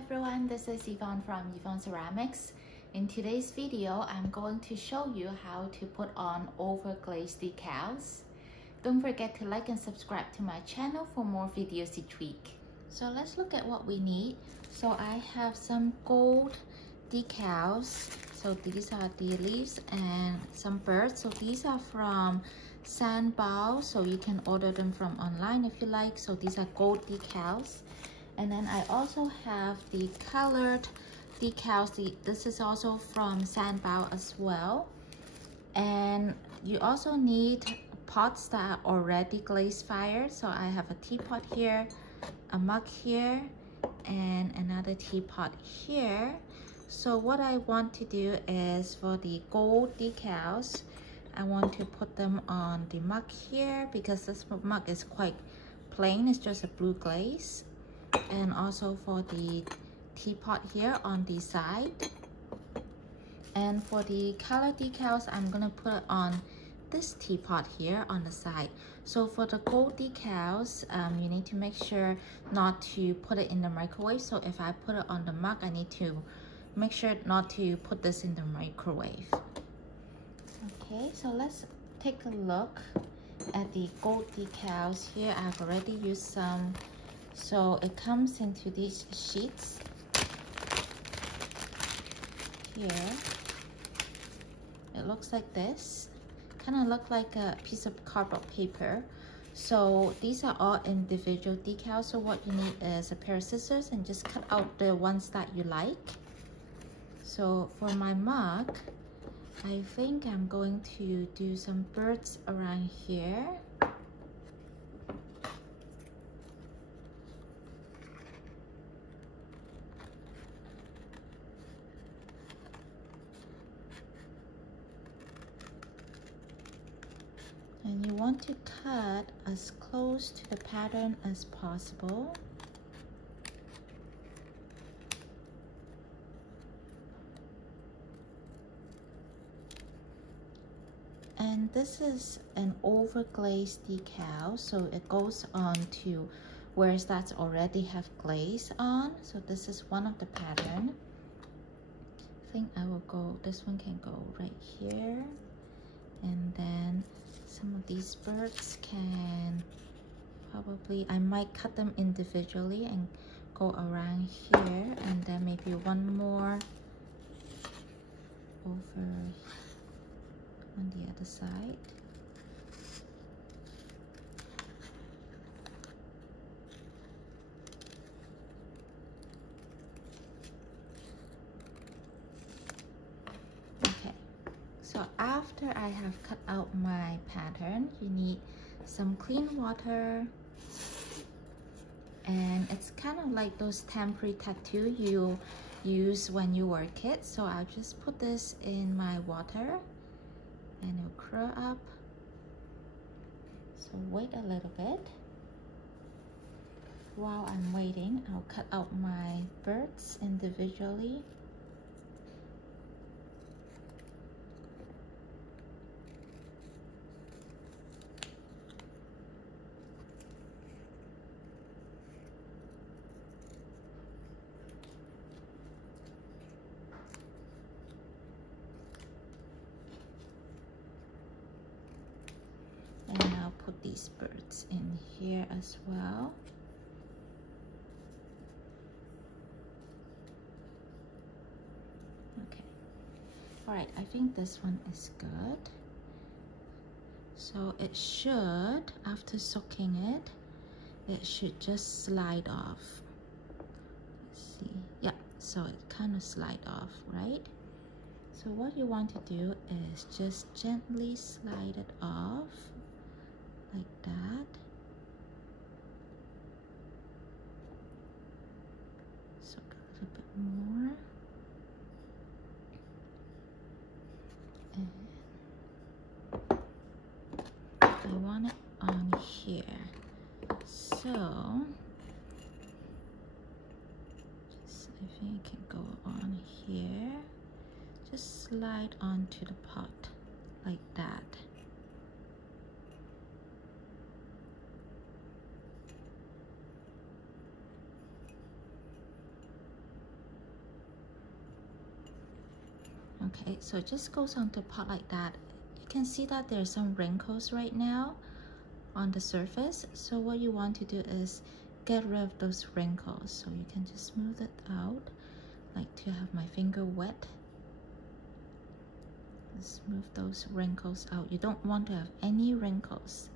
everyone, this is Yvonne from Yvonne Ceramics. In today's video, I'm going to show you how to put on overglaze decals. Don't forget to like and subscribe to my channel for more videos each week. So let's look at what we need. So I have some gold decals. So these are the leaves and some birds. So these are from Sandbow, so you can order them from online if you like. So these are gold decals. And then I also have the colored decals. This is also from Sandbow as well. And you also need pots that are already glaze fired. So I have a teapot here, a mug here, and another teapot here. So what I want to do is for the gold decals, I want to put them on the mug here because this mug is quite plain. It's just a blue glaze. And also for the teapot here on the side. And for the color decals, I'm gonna put it on this teapot here on the side. So for the gold decals, you need to make sure not to put it in the microwave. So if I put it on the mug, I need to make sure not to put this in the microwave. Okay, so let's take a look at the gold decals here. I've already used some. So it comes into these sheets here. It looks like this. Kind of look like a piece of cardboard paper. So these are all individual decals. So what you need is a pair of scissors and just cut out the ones that you like. So for my mug, I think I'm going to do some birds around here. And you want to cut as close to the pattern as possible. And this is an overglaze decal, so it goes on to where that's already have glaze on. So this is one of the pattern. I think I will go, this one can go right here. And then some of these birds can probably, I might cut them individually and go around here. And then maybe one more over on the other side. Okay, so after I have cut out my pattern, you need some clean water. And it's kind of like those temporary tattoo you use when you were a kid. So I'll just put this in my water and it'll curl up. So wait a little bit. While I'm waiting, I'll cut out my birds individually. And I'll put these birds in here as well. Okay. All right, I think this one is good. So it should, after soaking it, it should just slide off. Let's see. Yeah, so it kind of slide off, right? So what you want to do is just gently slide it off. Like that. So a little bit more. And I want it on here. So just, I think I can go on here. Just slide onto the pot like that. Okay, so it just goes on the pot like that. You can see that there's some wrinkles right now on the surface. So what you want to do is get rid of those wrinkles. So you can just smooth it out, like to have my finger wet. Smooth those wrinkles out. You don't want to have any wrinkles.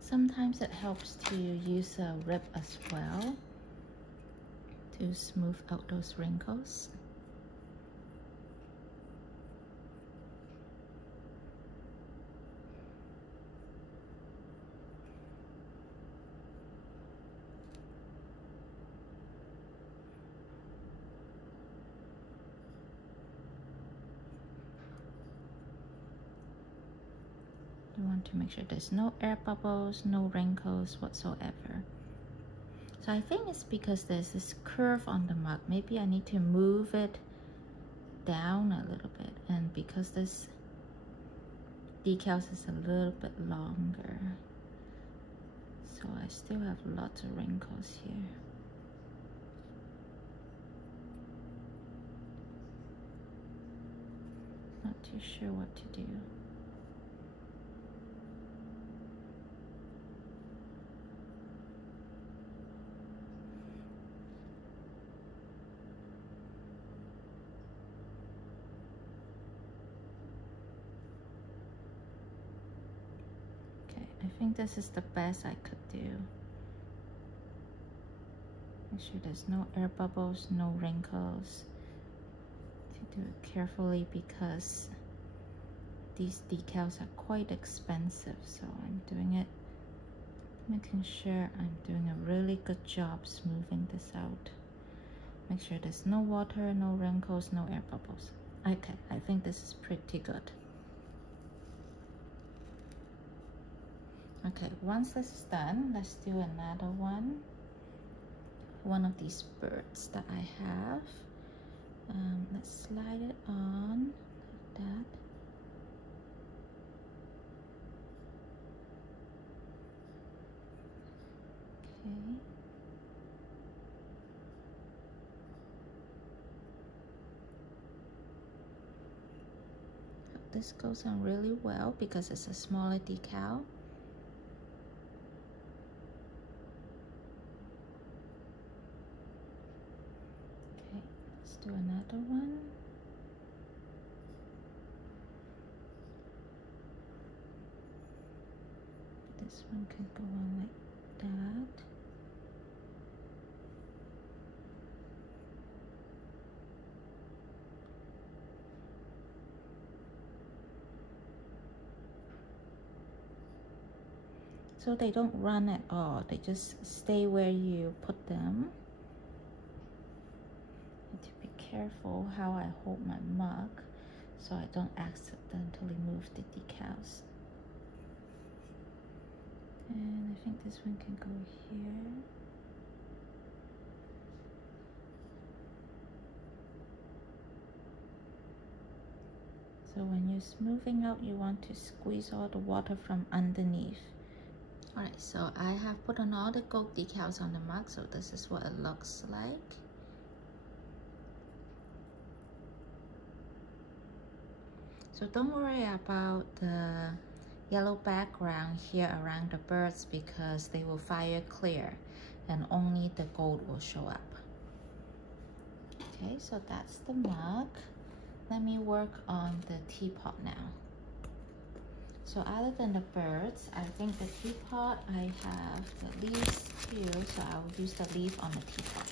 Sometimes it helps to use a rib as well to smooth out those wrinkles. You want to make sure there's no air bubbles, no wrinkles whatsoever. So I think it's because there's this curve on the mug. Maybe I need to move it down a little bit, and because this decals is a little bit longer, so I still have lots of wrinkles here. Not too sure what to do. I think this is the best I could do. Make sure there's no air bubbles, no wrinkles. To do it carefully because these decals are quite expensive, so I'm doing it, making sure I'm doing a really good job smoothing this out. Make sure there's no water, no wrinkles, no air bubbles. Okay, I think this is pretty good. Okay, once this is done, let's do another one. One of these birds that I have. Let's slide it on like that. Okay. This goes on really well because it's a smaller decal. Do another one. This one can go on like that. So they don't run at all, they just stay where you put them. Careful how I hold my mug so I don't accidentally move the decals. And I think this one can go here. So when you're smoothing out, you want to squeeze all the water from underneath. Alright, so I have put on all the gold decals on the mug, so this is what it looks like. So don't worry about the yellow background here around the birds because they will fire clear and only the gold will show up. Okay, so that's the mug. Let me work on the teapot now. So other than the birds, I think the teapot, I have the leaves too, so I will use the leaf on the teapot.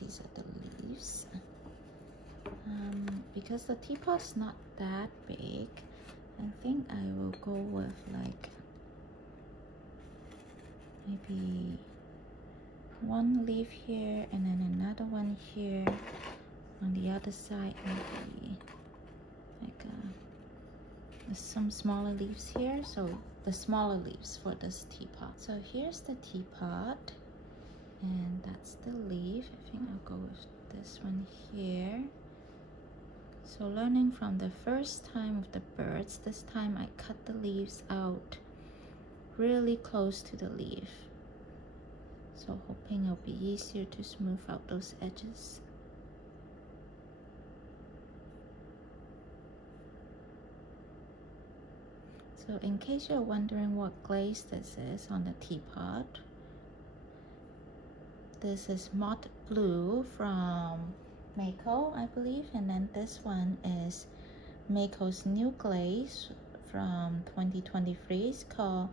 These are the leaves. Because the teapot's not that big, I think I will go with like maybe one leaf here and then another one here on the other side, maybe like there's some smaller leaves here, so the smaller leaves for this teapot. So here's the teapot. And that's the leaf. I think I'll go with this one here. So learning from the first time with the birds, this time I cut the leaves out really close to the leaf. So hoping it'll be easier to smooth out those edges. So in case you're wondering what glaze this is on the teapot, this is Moth Blue from Mako, I believe, and then this one is Mako's new glaze from 2023. It's called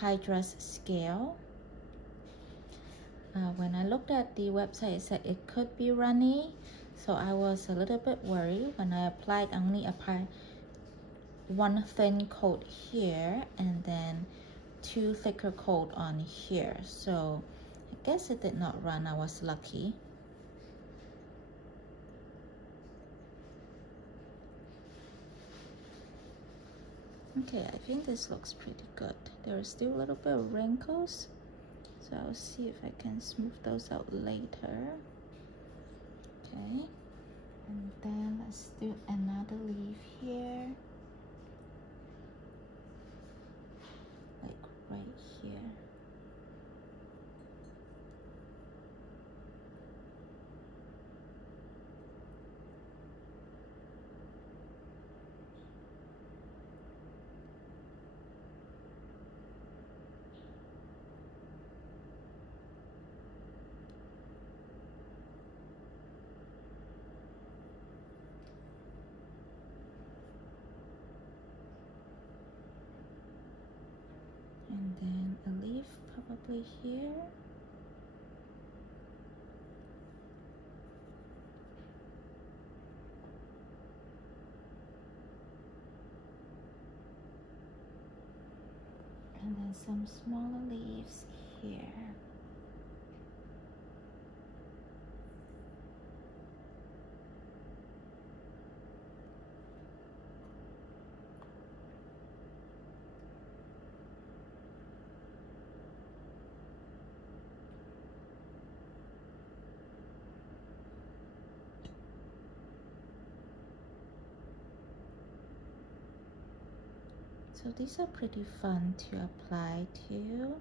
Hydras Scale. When I looked at the website, it said it could be runny, so I was a little bit worried. When I applied, I only applied one thin coat here and then 2 thicker coat on here, so I guess it did not run. I was lucky. Okay, I think this looks pretty good. There are still a little bit of wrinkles, so I'll see if I can smooth those out later. Okay, and then let's do another leaf here, like right here. And then a leaf probably here. And then some smaller leaves here. So these are pretty fun to apply to,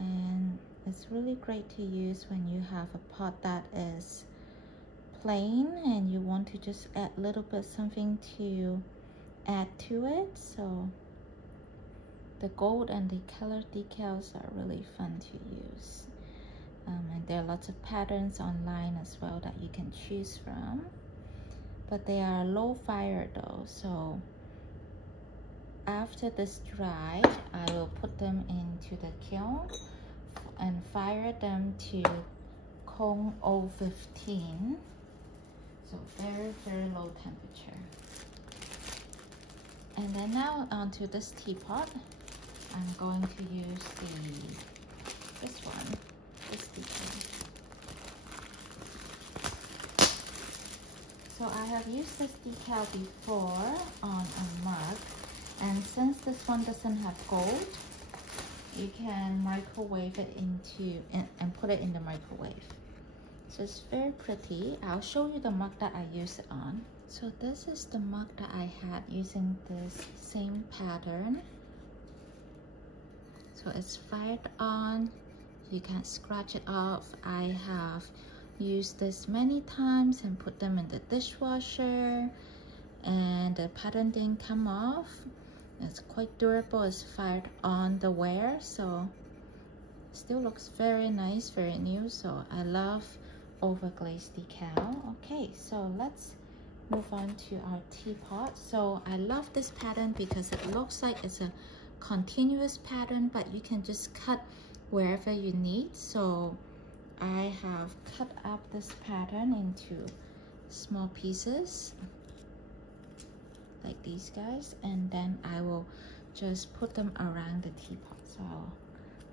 and it's really great to use when you have a pot that is plain and you want to just add a little bit something to add to it. So the gold and the color decals are really fun to use, and there are lots of patterns online as well that you can choose from, but they are low fire though, so after this dries, I will put them into the kiln and fire them to cone 015, so very low temperature. And then now onto this teapot, I'm going to use this decal. So I have used this decal before on a mug, and since this one doesn't have gold, you can microwave it into and put it in the microwave. So it's very pretty. I'll show you the mug that I use it on. So this is the mug that I had using this same pattern. So it's fired on. You can't scratch it off. I have used this many times and put them in the dishwasher, and the pattern didn't come off. It's quite durable. It's fired on the wear, so still looks very nice, very new. So I love Overglaze decal. Okay, so let's move on to our teapot. So I love this pattern because it looks like it's a continuous pattern, but you can just cut wherever you need. So I have cut up this pattern into small pieces like these guys, and then I will just put them around the teapot. So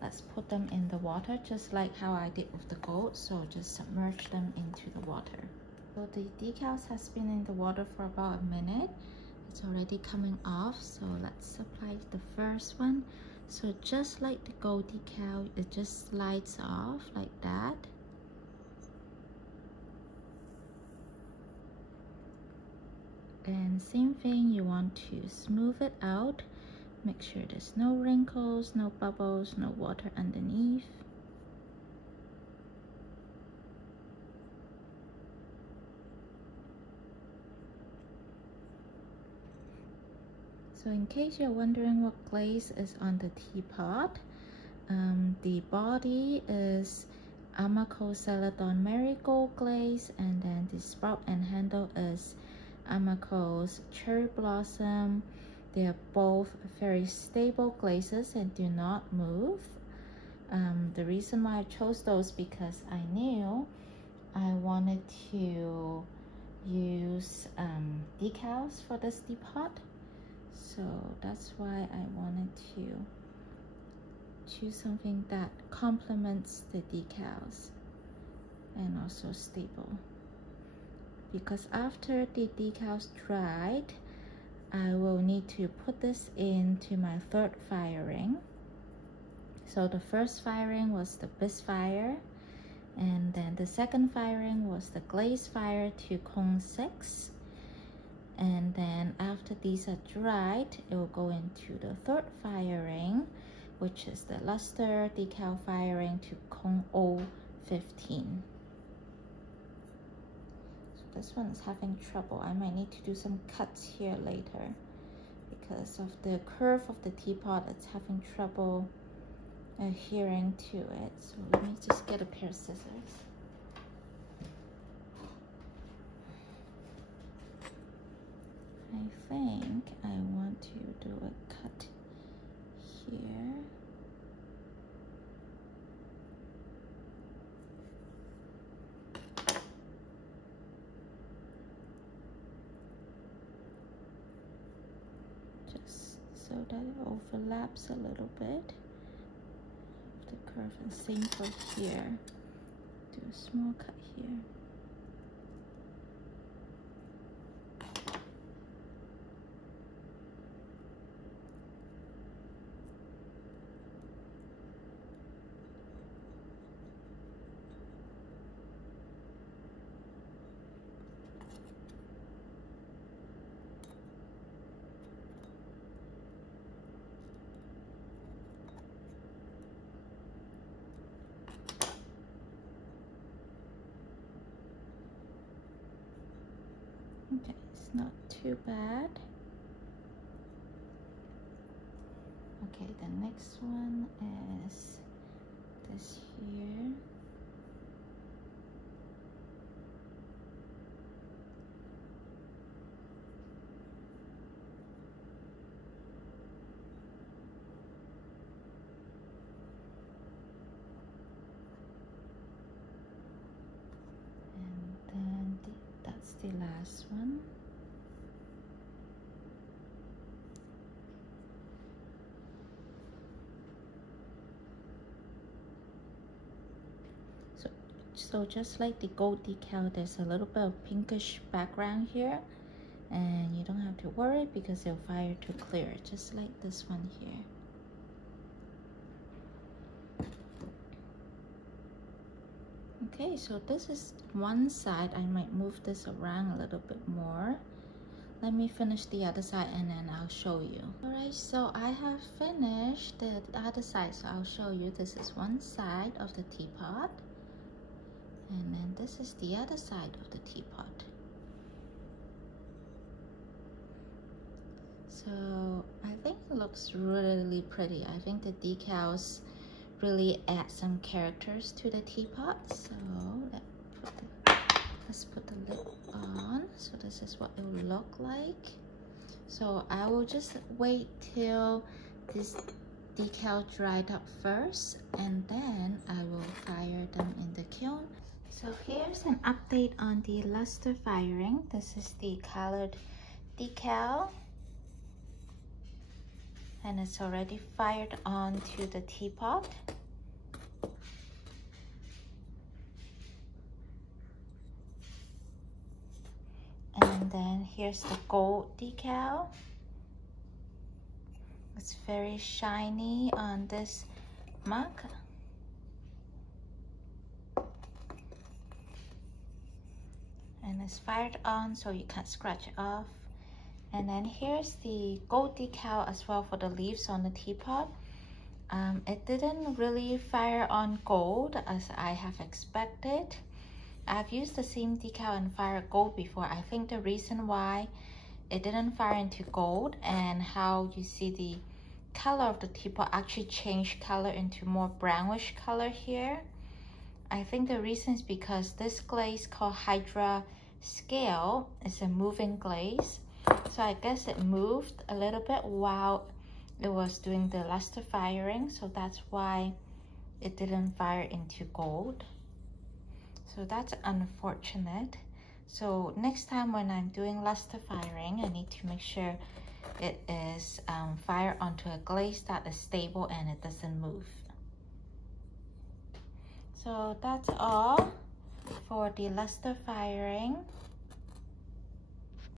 let's put them in the water just like how I did with the gold. So just submerge them into the water. So the decals has been in the water for about a minute. It's already coming off, so let's apply the first one. So just like the gold decal, it just slides off like that. And same thing, you want to smooth it out. Make sure there's no wrinkles, no bubbles, no water underneath. So in case you're wondering what glaze is on the teapot, the body is Amaco Celadon Marigold glaze, and then the spout and handle is Amaco's Cherry Blossom. They are both very stable glazes and do not move. The reason why I chose those because I knew I wanted to use decals for this teapot. So that's why I wanted to choose something that complements the decals and also stable. Because after the decals dried, I will need to put this into my third firing. So the first firing was the bisque fire, and then the second firing was the glaze fire to cone 6. And then after these are dried, it will go into the third firing, which is the luster decal firing to cone 015. So this one is having trouble. I might need to do some cuts here later because of the curve of the teapot. It's having trouble adhering to it. So let me just get a pair of scissors. I think I want to do a cut here. Just so that it overlaps a little bit of the curve, and same for here. Do a small cut here. Okay, it's not too bad. Okay, the next one is this here. And then that's the last one. So just like the gold decal, there's a little bit of pinkish background here, and you don't have to worry because they'll fire to clear, just like this one here. Okay, so this is one side. I might move this around a little bit more. Let me finish the other side and then I'll show you. Alright, so I have finished the other side, so I'll show you. This is one side of the teapot, and then this is the other side of the teapot. So I think it looks really pretty. I think the decals really add some characters to the teapot. So let's put the lid on. So this is what it will look like. So I will just wait till this decal dried up first, and then I will fire them in the kiln. So here's an update on the luster firing. This is the colored decal, and it's already fired onto the teapot. And then here's the gold decal. It's very shiny on this mug. And it's fired on so you can't scratch it off. And then here's the gold decal as well for the leaves on the teapot. It didn't really fire on gold as I have expected. I've used the same decal and fired gold before. I think the reason why it didn't fire into gold and how you see the color of the teapot actually changed color into more brownish color here. I think the reason is because this glaze called Hydra Scale is a moving glaze. So I guess it moved a little bit while it was doing the luster firing. So that's why it didn't fire into gold. So that's unfortunate. So next time when I'm doing luster firing, I need to make sure it is fired onto a glaze that is stable and it doesn't move. So that's all for the luster firing.